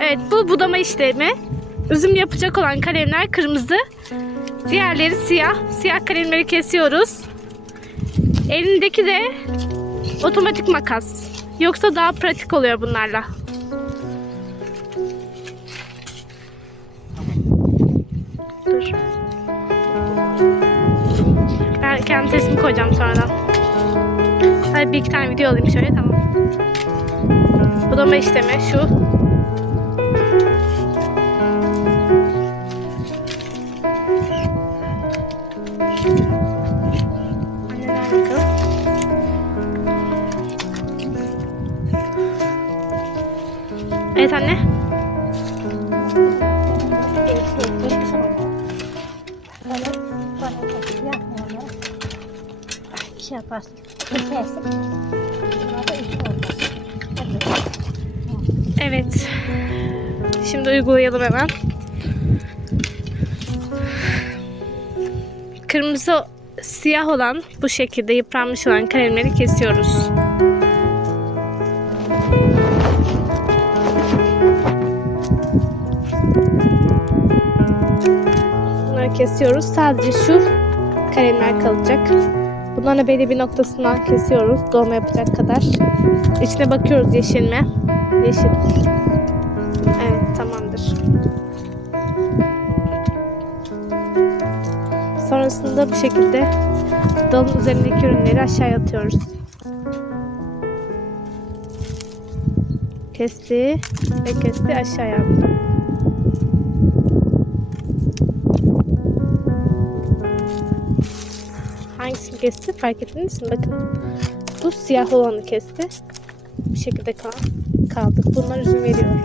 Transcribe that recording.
Evet bu budama işlemi. Üzüm yapacak olan kalemler kırmızı. Diğerleri siyah. Siyah kalemleri kesiyoruz. Elindeki de otomatik makas. Yoksa daha pratik oluyor bunlarla. Dur. Ben kendi sesimi koyacağım sonradan. Hadi bir iki tane video alayım şöyle tamam. Budama işlemi şu. Evet anne. Hadi. Evet. Şimdi uygulayalım hemen. Kırmızı siyah olan bu şekilde yıpranmış olan kalemleri kesiyoruz. Bunları kesiyoruz. Sadece şu kalemler kalacak. Bunların belli bir noktasından kesiyoruz. Dolma yapacak kadar. İçine bakıyoruz yeşil mi? Yeşil. Evet tamamdır. Sonrasında bu şekilde dalın üzerindeki ürünleri aşağıya atıyoruz. Kesti ve kesti aşağıya attı. kesti. Fark ettiniz mi? Bakın. Bu siyah olanı kesti. Bu şekilde kal kaldı. Bunlar üzüm veriyor.